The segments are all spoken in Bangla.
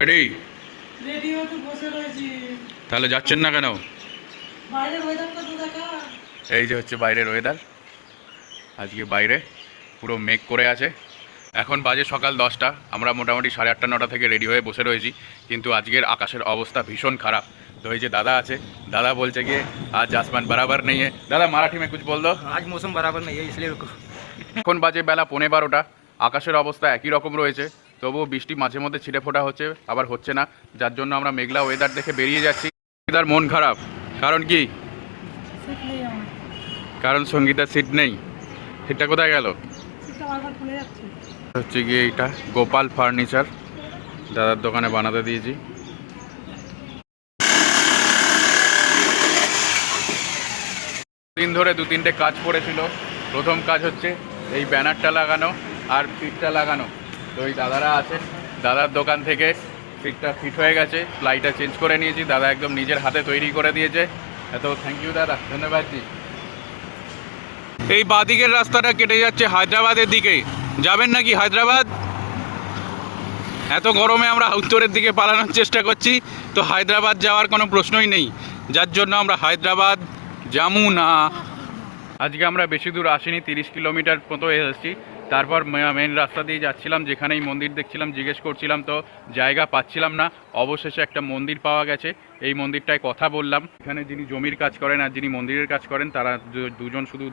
রেডি? রেডি হতে বসে রয়েছি। তাহলে যাচ্ছেন না কেন? বাইরের ওয়েদারটা তো দেখা। এই যে হচ্ছে বাইরের ওয়েদার। আজকে বাইরে পুরো মেঘ করে আছে। এখন বাজে সকাল 10টা। আমরা মোটামুটি 8:30 9টা থেকে রেডি হয়ে বসে রয়েছি, কিন্তু আজকের আকাশের অবস্থা ভীষণ খারাপ। তো এই যে দাদা আছে, দাদা বলছে কি আজ আসমান বরাবর নেই। দাদা মারাঠি মে কুছ বল দো। आज मौसम बराबर नहीं है इसलिए रुको। এখন বাজে বেলা 11:15। আকাশের অবস্থা একই রকম রয়েছে, তবুও বৃষ্টি মাঝে মধ্যে ছিটে ফোটা হচ্ছে, আবার হচ্ছে না, যার জন্য আমরা মেঘলা ওয়েদার দেখে বেরিয়ে যাচ্ছি। সঙ্গীতার মন খারাপ, কারণ কি? সিট নেই আমার। কারণ সঙ্গীতার সিট নেই। সিটটা কোথায় গেল? সিটটা বারবার খুলে যাচ্ছে। হচ্ছে গিয়ে এইটা গোপাল ফার্নিচার, দাদার দোকানে বানাতে দিয়েছি। দিন ধরে 2-3টে কাজ পড়েছিল। প্রথম কাজ হচ্ছে এই ব্যানারটা লাগানো আর ফিটটা লাগানো। তো এই দাদারা আছে, দাদার দোকান থেকে ফিটটা ফিট হয়ে গেছে, প্লাইটা চেঞ্জ করে নিয়েছি, দাদা একদম নিজের হাতে তৈরি করে দিয়েছে। এত থ্যাংক ইউ দাদা, ধন্যবাদ জি। এই বাদিকের রাস্তাটা কেটে যাচ্ছে হায়দ্রাবাদের দিকে, যাবেন নাকি হায়দ্রাবাদ? এত গরমে আমরা উত্তরের দিকে পালানোর চেষ্টা করছি, তো হায়দ্রাবাদ যাওয়ার কোনো প্রশ্নই নেই, যার জন্য আমরা হায়দ্রাবাদ যাবো না। আজকে আমরা বেশি দূর আসিনি, 30 কিলোমিটার মতো এসেছি। তারপর মেন রাস্তা দিয়ে যাচ্ছিলাম, যেখানেই মন্দির দেখছিলাম জিজ্ঞেস করছিলাম, তো জায়গা পাচ্ছিলাম না। অবশেষে একটা মন্দির পাওয়া গেছে, এই মন্দিরটায় কথা বললাম। এখানে যিনি জমির কাজ করেন আর যিনি মন্দিরের কাজ করেন, তারা দুজন শুধু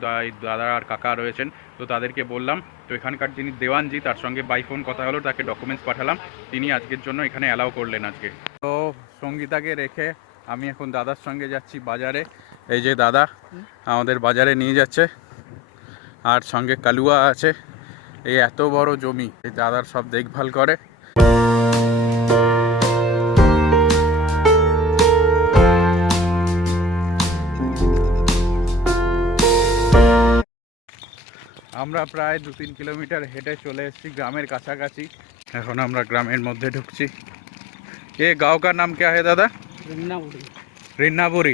দাদা আর কাকা রয়েছেন। তো তাদেরকে বললাম, তো এখানকার যিনি দেওয়ানজি, তার সঙ্গে বাই ফোন কথা হলো, তাকে ডকুমেন্টস পাঠালাম, তিনি আজকের জন্য এখানে অ্যালাউ করলেন আজকে। তো সঙ্গীতাকে রেখে আমি এখন দাদার সঙ্গে যাচ্ছি বাজারে। এই যে দাদা আমাদের বাজারে নিয়ে যাচ্ছে, আর সঙ্গে কালুয়া আছে। এই এত বড় জমি এই দাদার সব দেখভাল করে। আমরা প্রায় 2-3 কিলোমিটার হেঁটে চলে এসেছি গ্রামের কাছাকাছি। এখন আমরা গ্রামের মধ্যে ঢুকছি। এ গাঁও কার নাম क्या है দাদা? রিন্নাপুরি।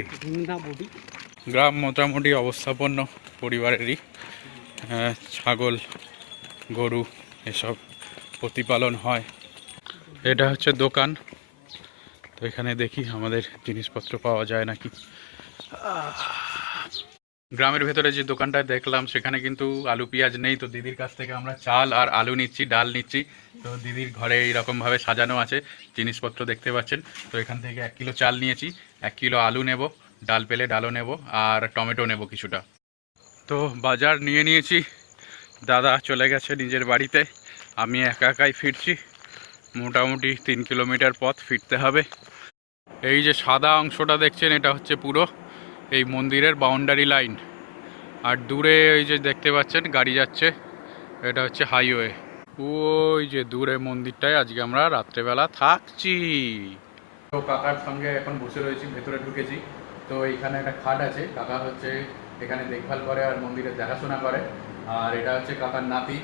গ্রাম মোটামুটি অবস্থাপন্ন পরিবারেরই। ছাগল গরু এসব প্রতিপালন হয়। এটা হচ্ছে দোকান। তো এখানে দেখি আমাদের জিনিসপত্র পাওয়া যায় নাকি। গ্রামের ভেতরে যে দোকানটায় দেখলাম, সেখানে কিন্তু আলু পেঁয়াজ নেই। তো দিদির কাছ থেকে আমরা চাল আর আলু নিচ্ছি, ডাল নিচ্ছি। তো দিদির ঘরে এইরকমভাবে সাজানো আছে, জিনিসপত্র দেখতে পাচ্ছেন। তো এখান থেকে 1 কিলো চাল নিয়েছি, 1 কিলো আলু নেব, ডাল পেলে ডালও নেব, আর টমেটো নেব কিছুটা। তো বাজার নিয়ে নিয়েছি, দাদা চলে গেছে নিজের বাড়িতে, আমি একা একাই ফিরছি। মোটামুটি 3 কিলোমিটার পথ ফিরতে হবে। এই যে সাদা অংশটা দেখছেন, এটা হচ্ছে পুরো এই মন্দিরের বাউন্ডারি লাইন। আর দূরে ওই যে দেখতে পাচ্ছেন গাড়ি যাচ্ছে, এটা হচ্ছে হাইওয়ে। ওই যে দূরে মন্দিরটায় আজকে আমরা রাত্রেবেলা থাকছি। তো কাকার সঙ্গে এখন বসে রয়েছি, ভেতরে ঢুকেছি। তো এইখানে একটা খাট আছে, কাকা হচ্ছে এখানে দেখভাল করে আর মন্দিরের দেখাশোনা করে। আর এটা হচ্ছে কাকার নাতি।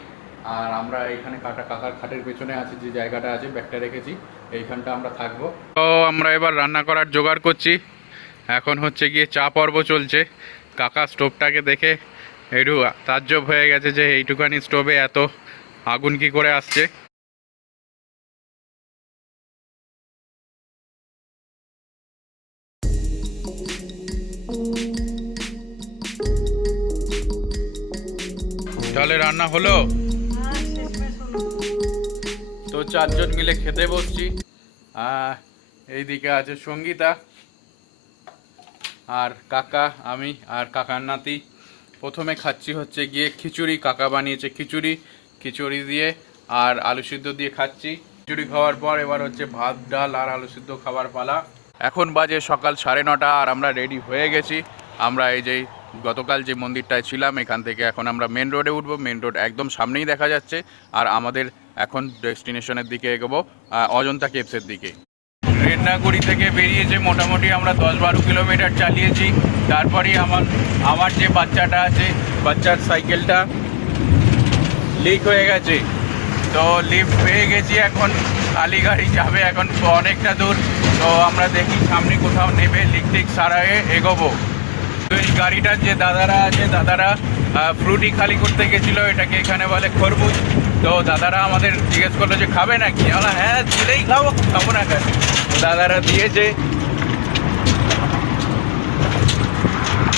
আর আমরা এইখানে কাকার খাটের পেছনে আছে যে জায়গাটা আছে, ব্যাগটা রেখেছি, এইখানটা আমরা থাকবো। তো আমরা এবার রান্না করার জোগাড় করছি। এখন হচ্ছে গিয়ে চা পর্ব চলছে। কাকা স্টোভটাকে দেখে একটু তাজ্জব হয়ে গেছে যে এইটুখানি স্টোভে এত আগুন কি করে আসছে। তাহলে রান্না হলো, তো 4 জন মিলে খেতে বসছি। এইদিকে আছে সঙ্গীতা আর কাকা, আমি আর কাকার নাতি। প্রথমে খাচ্ছি হচ্ছে গিয়ে খিচুড়ি, কাকা বানিয়েছে খিচুড়ি, খিচুড়ি দিয়ে আর আলু সিদ্ধ দিয়ে খাচ্ছি। খিচুড়ি খাওয়ার পর এবার হচ্ছে ভাত ডাল আর আলু সিদ্ধ খাবার পালা। এখন বাজে সকাল 9:30 আর আমরা রেডি হয়ে গেছি। আমরা এই যে গতকাল যে মন্দিরটায় ছিলাম, এখান থেকে এখন আমরা মেন রোডে উঠবো। মেন রোড একদম সামনেই দেখা যাচ্ছে। আর আমাদের এখন ডেস্টিনেশনের দিকে এগোবো, অজন্তা কেভসের দিকে। রেন্নাগুড়ি থেকে বেরিয়েছে মোটামুটি আমরা 10-12 কিলোমিটার চালিয়েছি। তারপরেই আমার যে বাচ্চাটা আছে, বাচ্চার সাইকেলটা লিক হয়ে গেছে। তো লিফট পেয়ে গেছি, এখন খালি গাড়ি যাবে এখন অনেকটা দূর। তো আমরা দেখি সামনে কোথাও নেবে, লিক টিক সারায়ে এগোবো। তো এই গাড়িটার যে দাদারা আছে, দাদারা ফ্রুটি খালি করতে গেছিলো, এটাকে এখানে বলে খরবুজ। তো দাদারা আমাদের জিজ্ঞেস করলো যে খাবে নাকি, আমরা হ্যাঁ দিলেই খাবো, খাবো না কেন। দাদারা দিয়েছে,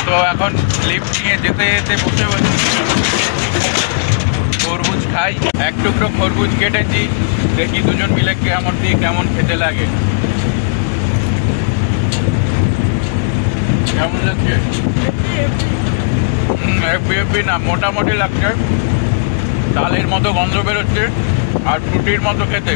তো এখন লিফট নিয়ে যেতে যেতে বসে বসে খরবুজ খাই। এক টুকরো খরবুজ কেটেছি, দেখি দুজন মিলে কেমন দিয়ে কেমন খেতে লাগে। কেমন লাগছে? এফবি না, মোটামুটি লাগছে। ডালের মতো গন্ধ বেরোচ্ছে আর ফ্রুটির মতো খেতে।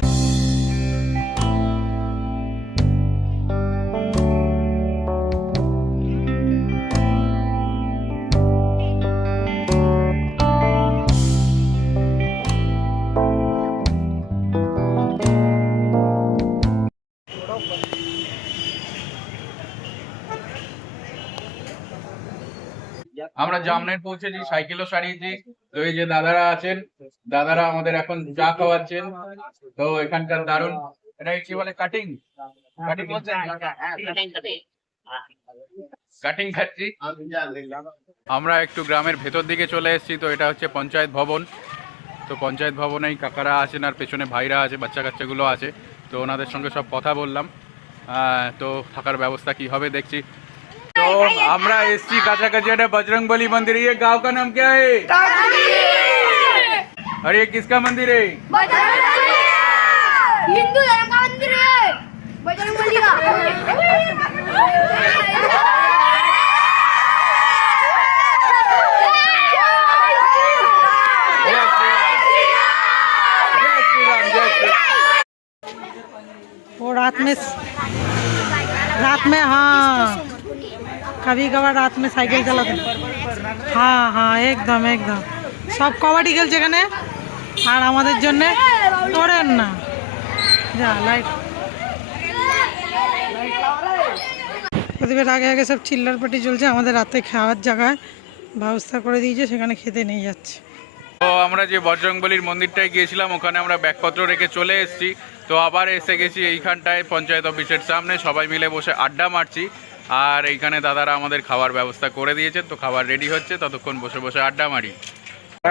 আমরা জামনের পৌঁছেছি, সাইকেলও সারিয়েছি। তো এই যে দাদারা আছেন, দাদারা আমাদের এখন চা খাওয়াচ্ছেন। তো এখানকার দারুণ, এটা কি বলে, কাটিং কাটিং কাটিং খাচ্ছি। আমরা একটু গ্রামের ভেতর দিকে চলে এসেছি। তো এটা হচ্ছে পঞ্চায়েত ভবন। তো পঞ্চায়েত ভবনেই কাকারা আছেন আর পেছনে ভাইরা আছে, বাচ্চা কাচ্চাগুলো আছে। তো ওনাদের সঙ্গে সব কথা বললাম। তো থাকার ব্যবস্থা কি হবে দেখছি। तो हमरा एसटी काछाकाछी है बजरंगबली मंदिर। ये गांव का नाम क्या है? और ये किसका मंदिर है? हिंदू धर्म का मंदिर है, बजरंगबली का। वो रात में हाँ कभी कभार रात में साइकिल चलाते। हाँ हाँ एकदम एकदम सब कबाडी खेलছে এখানে আর আমাদের জন্য করেন না যা লাইট প্রদীপের আগে আগে সব চিল্লার পার্টি চলছে। আমাদের রাতে খাওয়ার জায়গায় ব্যবস্থা করে দিয়েছে, সেখানে খেতে নিয়ে যাচ্ছে। তো আমরা যে বজরংবলীর মন্দিরটায় গিয়েছিলাম ওখানে আমরা ব্যাগপত্র রেখে চলে এসেছি। তো আবার এসে গেছি এইখানটায় পঞ্চায়েত অফিসের সামনে, সবাই মিলে বসে আড্ডা মারছি। আর এইখানে দাদারা আমাদের খাবার ব্যবস্থা করে দিয়েছে। তো খাবার রেডি হচ্ছে, ততক্ষণ বসে বসে আড্ডা মারি।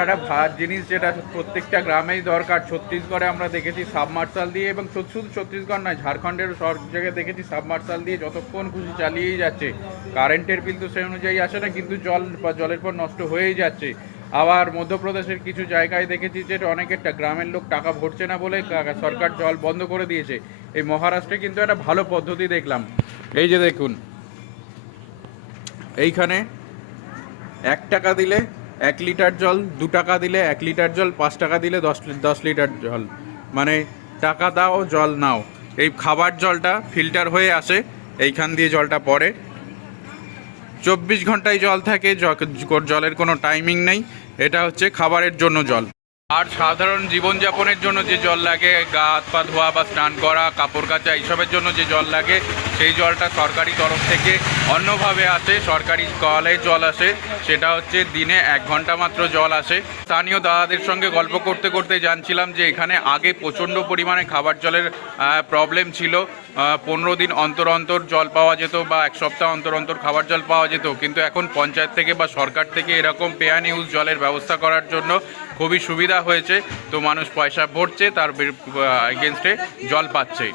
একটা ভাত জিনিস যেটা প্রত্যেকটা গ্রামেই দরকার। ছত্তিশগড়ে আমরা দেখেছি সাবমার্সাল দিয়ে, এবং শুধু ছত্তিশগড় নয়, ঝাড়খণ্ডের সব জায়গায় দেখেছি সাবমার্সাল দিয়ে যতক্ষণ খুশি চালিয়েই যাচ্ছে। কারেন্টের বিল তো সেই অনুযায়ী আসে না, কিন্তু জলের পর নষ্ট হয়েই যাচ্ছে। আবার মধ্যপ্রদেশের কিছু জায়গায় দেখেছি যে অনেকের গ্রামের লোক টাকা ভরছে না বলে সরকার জল বন্ধ করে দিয়েছে। এই মহারাষ্ট্রে কিন্তু একটা ভালো পদ্ধতি দেখলাম। এই যে দেখুন, এইখানে 1 টাকা দিলে 1 লিটার জল, 2 টাকা দিলে 1 লিটার জল, 5 টাকা দিলে 10 লিটার জল, মানে টাকা দাও জল নাও। এই খাবার জলটা ফিল্টার হয়ে আসে, এইখান দিয়ে জলটা পড়ে। 24 ঘন্টায় জল থাকে, জলের কোনো টাইমিং নেই। এটা হচ্ছে খাবারের জন্য জল। আর সাধারণ জীবনযাপনের জন্য যে জল লাগে, গা হাত পা ধোয়া বা স্নান করা, কাপড় কাচা, এইসবের জন্য যে জল লাগে, সেই জলটা সরকারি তরফ থেকে অন্যভাবে আসে। সরকারি কলে জল আসে, সেটা হচ্ছে দিনে 1 ঘন্টা মাত্র জল আসে। স্থানীয় দাদাদের সঙ্গে গল্প করতে করতে জানছিলাম যে এখানে আগে প্রচণ্ড পরিমাণে খাবার জলের প্রবলেম ছিল। 15 দিন অন্তর অন্তর জল পাওয়া যেত বা 1 সপ্তাহ অন্তর অন্তর খাবার জল পাওয়া যেত। কিন্তু এখন পঞ্চায়েত থেকে বা সরকার থেকে এরকম পে অ্যান্ড ইউজ জলের ব্যবস্থা করার জন্য খুবই সুবিধা হয়েছে। তো মানুষ পয়সা ভরছে, তার এগেনস্টে জল পাচ্ছে।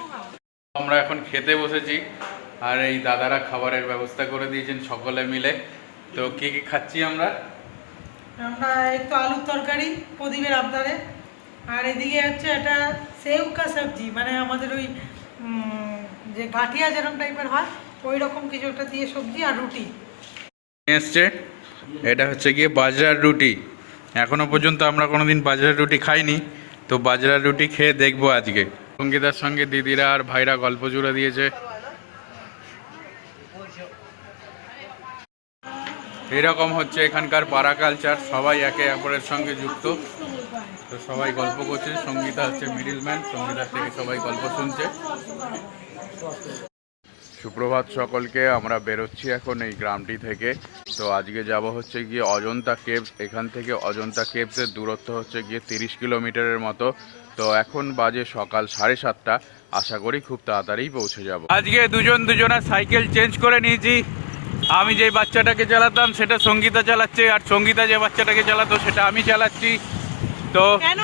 আমরা এখন খেতে বসেছি আর এই দাদারা খাবারের ব্যবস্থা করে দিয়েছেন সকলে মিলে। তো কি কি খাচ্ছি আমরা? একটু আলুর তরকারি প্রদীপের আবদারে, আর এদিকে হচ্ছে এটা সেউ কা সবজি, মানে আমাদের ওই যে গাঠিয়া যেরকম টাইপের হয় ওই রকম কিছু একটা দিয়ে সবজি আর রুটি এসছে। এটা হচ্ছে গিয়ে বাজরার রুটি। এখনো পর্যন্ত আমরা কোনোদিন বাজরার রুটি খাইনি, তো বাজরার রুটি খেয়ে দেখবো আজকে। সঙ্গীতার সঙ্গে দিদিরা আর ভাইরা গল্প জুড়ে দিয়েছে। এরকম হচ্ছে এখানকার পাড়া কালচার, সবাই একে অপরের সঙ্গে যুক্ত। তো সবাই গল্প করছে, সঙ্গীতা হচ্ছে মিডিলম্যান, সঙ্গীতার থেকে সবাই গল্প শুনছে। সুপ্রভাত সকলকে, আমরা বেরোচ্ছি এখন এই গ্রামটি থেকে। তো আজকে যাব হচ্ছে গিয়ে অজন্তা কেভস। এখান থেকে অজন্তা কেভসের দূরত্ব হচ্ছে গিয়ে 30 কিলোমিটারের মতো। তো এখন বাজে সকাল 7:30। আশা করি খুব তাড়াতাড়ি পৌঁছে যাব। আজকে দুজনের সাইকেল চেঞ্জ করে নিয়েছি। আমি যে বাচ্চাটাকে চালাতাম সেটা সঙ্গীতা চালাচ্ছে, আর সঙ্গীতা যে বাচ্চাটাকে চালাতো সেটা আমি চালাচ্ছি। তো কেন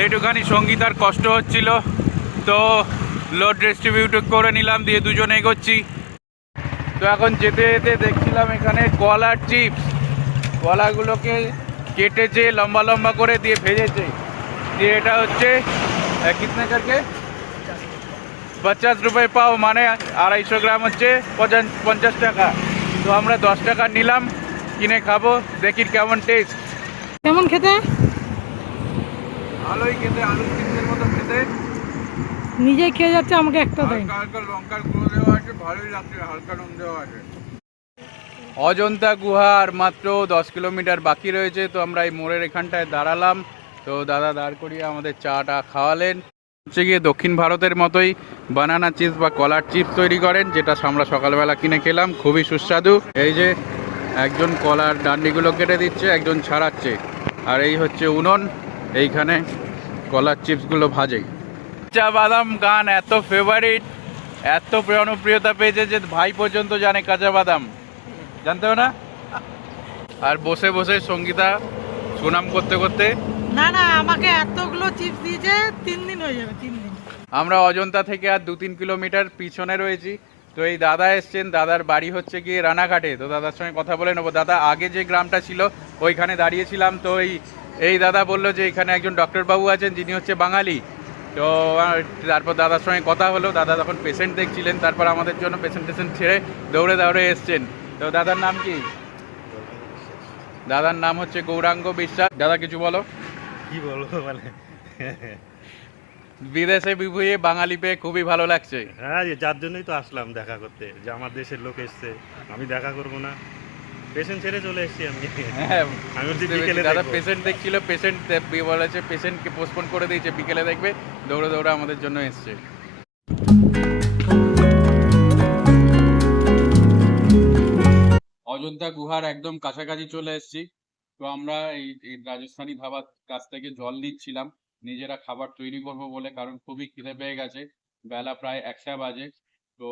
এইটুখানি সঙ্গীতার কষ্ট হচ্ছিল, তো লোড ডিস্ট্রিবিউট করে নিলাম, দিয়ে দুজনে এগোচ্ছি। তো এখন যেতে যেতে দেখছিলাম এখানে কলার চিপস, কলাগুলোকে কেটেছে লম্বা লম্বা করে, দিয়ে ভেজেছে, দিয়ে এটা হচ্ছে কিতনে করকে 50 রুপয়ে পাও, মানে 250 গ্রাম হচ্ছে 50 টাকা। তো আমরা 10 টাকা নিলাম, কিনে খাবো, দেখি কেমন টেস্ট। কেমন খেতে? ভালোই খেতে, আলু চিপসের মতো খেতে। নিজেই খেয়ে যাচ্ছে, আমাকে একটা দেয়। হালকা হালকা লঙ্কার গুঁড়ো দেওয়া আছে, ভালোই লাগছে, হালকা নুন দেওয়া আছে। অজন্তা গুহা আর মাত্র 10 কিলোমিটার বাকি রয়েছে, তো আমরা এই মোড়ের এখানটায় দাঁড়ালাম। তো দাদা দাঁড় করিয়ে আমাদের চাটা খাওয়ালেন। হচ্ছে গিয়ে দক্ষিণ ভারতের মতোই বানানা চিপস বা কলার চিপস তৈরি করেন, যেটা আমরা সকালবেলা কিনে খেলাম, খুবই সুস্বাদু। এই যে একজন কলার ডান্ডিগুলো কেটে দিচ্ছে, একজন ছাড়াচ্ছে, আর এই হচ্ছে উনুন, এইখানে কলার চিপসগুলো ভাজে। কাঁচা বাদাম গান এত ফেভারিট, এত জনপ্রিয়তা পেয়েছে যে ভাই পর্যন্ত জানে কাঁচা বাদাম, জানতে না? আর বসে বসে সঙ্গীতা সুনাম করতে করতে, না না, আমাকে এতগুলো চিপস দিয়েছে, 3 দিন হয়ে যাবে, 3 দিন। আমরা অজন্তা থেকে আর 2-3 কিলোমিটার পিছনে রয়েছি। তো এই দাদা এসছেন, দাদার বাড়ি হচ্ছে গিয়ে রানাঘাটে। তো দাদার সঙ্গে কথা বলে নেবো। দাদা, আগে যে গ্রামটা ছিল ওইখানে দাঁড়িয়েছিলাম, তো এই দাদা বললো যে এখানে একজন ডক্টরবাবু আছেন যিনি হচ্ছে বাঙালি। তো তারপর দাদার সঙ্গে কথা হলো, দাদা তখন পেশেন্ট দেখছিলেন, তারপর আমাদের জন্য পেশেন্ট ছেড়ে দৌড়ে দৌড়ে এসছেন। তো দাদার নাম কি? দাদার নাম হচ্ছে গৌরাঙ্গ বিশ্বাস। দাদা কিছু বলো। কি বলবো মানে, বিদেশে বিভুয়ে বাঙালি পেয়ে খুবই ভালো লাগছে। হ্যাঁ যার জন্যই তো আসলাম দেখা করতে, যে আমার দেশের লোক এসছে, আমি দেখা করবো না? পেশেন্ট ছেড়ে চলে এসেছি আমি। হ্যাঁ, আমি বলছি বিকেলে দাদা দেখবো। পেশেন্ট দেখছিল, পেশেন্ট বলেছে পেশেন্টকে পোস্টপোন করে দিয়েছে, বিকেলে দেখবে, দৌড়ে দৌড়ে আমাদের জন্য এসছে। অযোধ্যা গুহার একদম কাছাকাছি চলে এসেছি। তো আমরা এই রাজস্থানী ধাবার কাছ থেকে জল নিচ্ছিলাম, নিজেরা খাবার তৈরি করবো বলে, কারণ খুবই খিদে পেয়ে গেছে, বেলা প্রায় 1টা বাজে। তো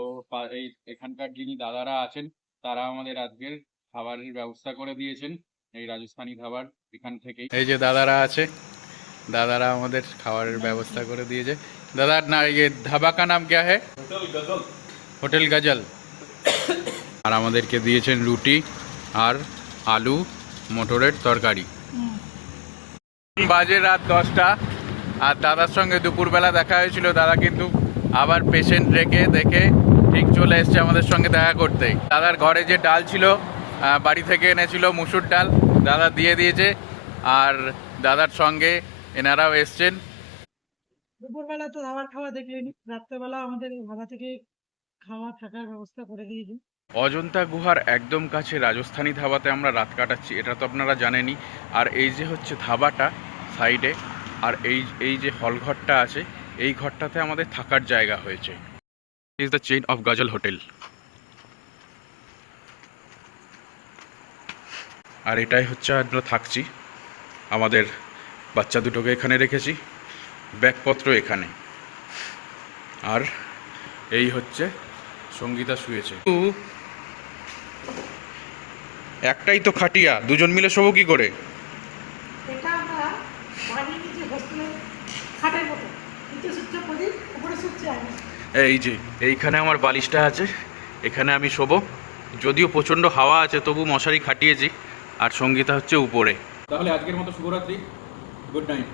এই এখানকার যিনি দাদারা আছেন তারা আমাদের আজকের খাবারের ব্যবস্থা করে দিয়েছেন এই রাজস্থানী ধাবার এখান থেকেই। এই যে দাদারা আছে, দাদারা আমাদের খাবারের ব্যবস্থা করে দিয়েছে। দাদার না, ये ধাবা কা নাম क्या है? হোটেল গজল। আর আমাদেরকে দিয়েছেন রুটি আর আলু মটরের তরকারি। বাজে রাত 10টা, আর দাদার সঙ্গে দুপুরবেলা দেখা হয়েছিল। দাদা কিন্তু আবার পেশেন্ট রেখে দেখে ঠিক চলে এসছে আমাদের সঙ্গে দেখা করতে। দাদার ঘরে যে ডাল ছিল, বাড়ি থেকে এনেছিল মুসুর ডাল, দাদা দিয়ে দিয়েছে। আর দাদার সঙ্গে এনারাও এসছেন। দুপুরবেলা তো খাবার খাওয়া দেখলেনি, রাত্রেবেলা আমাদের ভাড়া থেকে খাওয়া থাকার ব্যবস্থা করে দিয়েছে। অজন্তা গুহার একদম কাছে রাজস্থানী ধাবাতে আমরা রাত কাটাচ্ছি, এটা তো আপনারা জানেনই। আর এই যে হচ্ছে ধাবাটা সাইডে, আর এই যে হল ঘরটা আছে, এই ঘরটাতে আমাদের থাকার জায়গা হয়েছে। Is the chain of Gazal hotel. আর এটাই হচ্ছে আমরা থাকছি, আমাদের বাচ্চা দুটোকে এখানে রেখেছি, ব্যাগপত্র এখানে। আর এই হচ্ছে সঙ্গীতা শুয়েছে। একটাই তো খাটিয়া, দুজন মিলে শোবো কি করে? এটা আমরা বাড়ির নিচে হোস্টেলের খাটের মতো, নিচে শুচ্ছে প্রদীপ, উপরে শুচ্ছে আমি। এই যে এইখানে আমার বালিশটা আছে, এখানে আমি শোবো। যদিও প্রচণ্ড হাওয়া আছে, তবু মশারি খাটিয়েছি। আর সঙ্গীতা হচ্ছে উপরে। তাহলে আজকের মতো শুভরাত্রি, গুড নাইট।